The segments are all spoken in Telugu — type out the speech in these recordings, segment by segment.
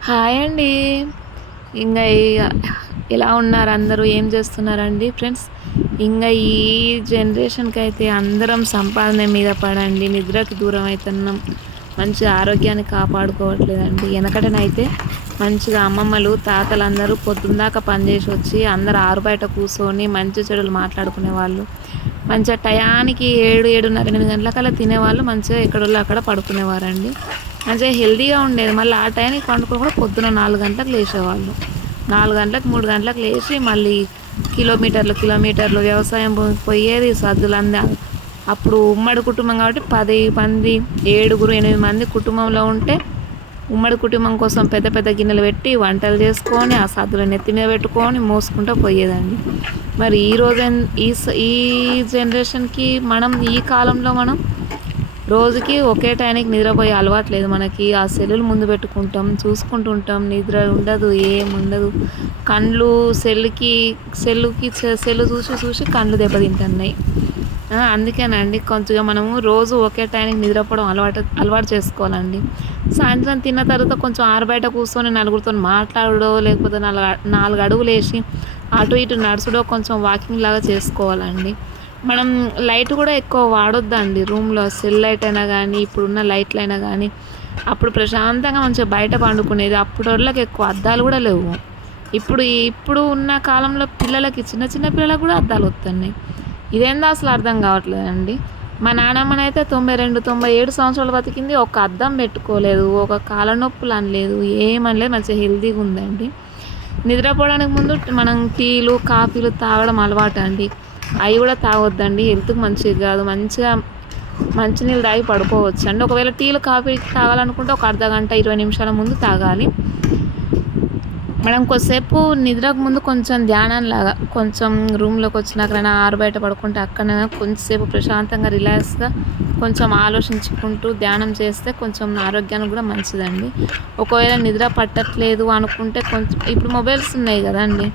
హాయ్ అండి. ఇంకా ఎలా ఉన్నారు అందరూ? ఏం చేస్తున్నారండి ఫ్రెండ్స్? ఇంకా ఈ జనరేషన్కి అయితే అందరం సంపాదన మీద పడండి నిద్రకి దూరం అవుతున్నాం మంచి ఆరోగ్యాన్ని కాపాడుకోవట్లేదండి. వెనకటనైతే మంచిగా అమ్మమ్మలు తాతలు అందరూ పొద్దుందాకా పనిచేసి వచ్చి అందరు ఆరు బయట కూర్చొని మంచి చెడులు మాట్లాడుకునే వాళ్ళు. మంచిగా టయానికి ఏడు ఏడున్నర ఎనిమిది గంటలకల్లా తినేవాళ్ళు మంచిగా ఎక్కడోళ్ళు అక్కడ పడుకునేవారండి. మంచిగా హెల్దీగా ఉండేది. మళ్ళీ ఆ టైంకి పండుకొని కూడా పొద్దున నాలుగు గంటలకు లేచేవాళ్ళు. నాలుగు గంటలకు మూడు గంటలకు లేచి మళ్ళీ కిలోమీటర్లు కిలోమీటర్లు వ్యవసాయం పోయేది సద్దులందా. అప్పుడు ఉమ్మడి కుటుంబం కాబట్టి పది మంది ఏడుగురు ఎనిమిది మంది కుటుంబంలో ఉంటే ఉమ్మడి కుటుంబం కోసం పెద్ద పెద్ద గిన్నెలు పెట్టి వంటలు చేసుకొని ఆ సద్దులు నెత్తి మీద పెట్టుకొని మోసుకుంటూ పోయేదండి. మరి ఈ రోజు ఈ ఈ జనరేషన్కి మనం ఈ కాలంలో మనం రోజుకి ఒకే టైంకి నిద్రపోయే అలవాటు లేదు మనకి. ఆ సెల్లులు ముందు పెట్టుకుంటాం చూసుకుంటుంటాం. నిద్ర ఉండదు ఏం ఉండదు. కండ్లు సెల్లుకి సెల్లుకి సెల్లు చూసి చూసి కండ్లు దెబ్బతింటున్నాయి. అందుకేనండి కొంచెం మనము రోజు ఒకే టైంకి నిద్రపోవడం అలవాటు అలవాటు చేసుకోవాలండి. సాయంత్రం తిన్న తర్వాత కొంచెం ఆరుబయట కూర్చొని నలుగురితో మాట్లాడడో లేకపోతే నాలుగు నాలుగు అడుగులు వేసి అటు ఇటు నడుచుడో కొంచెం వాకింగ్ లాగా చేసుకోవాలండి. మనం లైట్ కూడా ఎక్కువ వాడొద్దండి రూమ్లో. సెల్ లైట్ అయినా కానీ ఇప్పుడున్న లైట్లు అయినా కానీ అప్పుడు ప్రశాంతంగా మంచిగా బయట పండుకునేది అప్పుడు వాళ్ళకి ఎక్కువ అద్దాలు కూడా లేవు. ఇప్పుడు ఇప్పుడు ఉన్న కాలంలో పిల్లలకి చిన్న చిన్న పిల్లలకు కూడా అద్దాలు వస్తున్నాయి ఇదేందో అసలు అర్థం కావట్లేదండి. మా నానమ్మనైతే తొంభై రెండు తొంభై ఏడు సంవత్సరాలు బతికింది ఒక అద్దం పెట్టుకోలేదు ఒక కాళ్ళ నొప్పులు అనలేదు ఏమనలేదు మంచిగా హెల్తీగా ఉందండి నిద్రపోవడానికి ముందు మనం టీలు కాఫీలు తాగడం అలవాటు అండి అవి కూడా తాగొద్దండి. హెల్త్కి మంచిది కాదు? మంచిగా మంచినీళ్ళు తాగి పడుకోవచ్చు అండి ఒకవేళ టీలు కాఫీ తాగాలనుకుంటే ఒక అర్ధ గంట ఇరవై నిమిషాల ముందు తాగాలి. మనం కొద్దిసేపు నిద్రకు ముందు కొంచెం ధ్యానం లాగా కొంచెం రూమ్లోకి వచ్చినాకైనా ఆరు బయట పడుకుంటే అక్కడ కొంచెంసేపు ప్రశాంతంగా రిలాక్స్గా కొంచెం ఆలోచించుకుంటూ ధ్యానం చేస్తే కొంచెం ఆరోగ్యానికి కూడా మంచిదండి. ఒకవేళ నిద్ర పట్టట్లేదు అనుకుంటే కొంచెం ఇప్పుడు మొబైల్స్ ఉన్నాయి కదండి.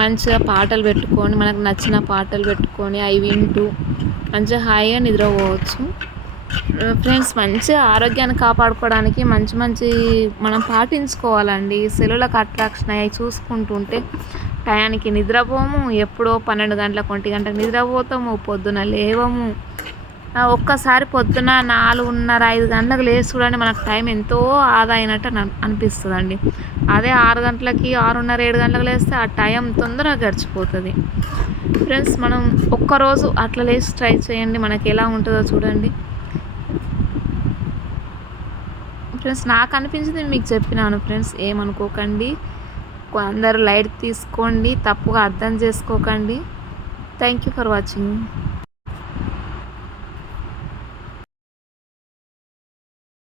మంచిగా పాటలు పెట్టుకొని మనకు నచ్చిన పాటలు పెట్టుకొని అవి వింటూ మంచిగా హాయిగా నిద్రపోవచ్చు. ఫ్రెండ్స్ మంచి ఆరోగ్యాన్ని కాపాడుకోవడానికి మంచి మంచి మనం పాటించుకోవాలండి. సెల్లులకు అట్రాక్షన్ అయ్యి చూసుకుంటుంటే టయానికి నిద్రపోము. ఎప్పుడో పన్నెండు గంటలకు ఒంటి గంటకు నిద్రపోతాము. పొద్దున లేవము. ఒక్కసారి పొద్దున నాలుగున్నర ఐదు గంటలకు లేచి చూడండి మనకు టైం ఎంతో ఆదా అయినట్టు అనిపిస్తుందండి. అదే ఆరు గంటలకి ఆరున్నర ఏడు గంటలకు లేస్తే ఆ టైం తొందరగా గడిచిపోతుంది. ఫ్రెండ్స్ మనం ఒక్కరోజు అట్లా లేచి ట్రై చేయండి. మనకి ఎలా ఉంటుందో చూడండి. ఫ్రెండ్స్ నాకు అనిపించింది మీకు చెప్పినాను ఫ్రెండ్స్ ఏమనుకోకండి. అందరూ లైట్ తీసుకోండి తప్పుగా అర్థం చేసుకోకండి. Thank you for watching.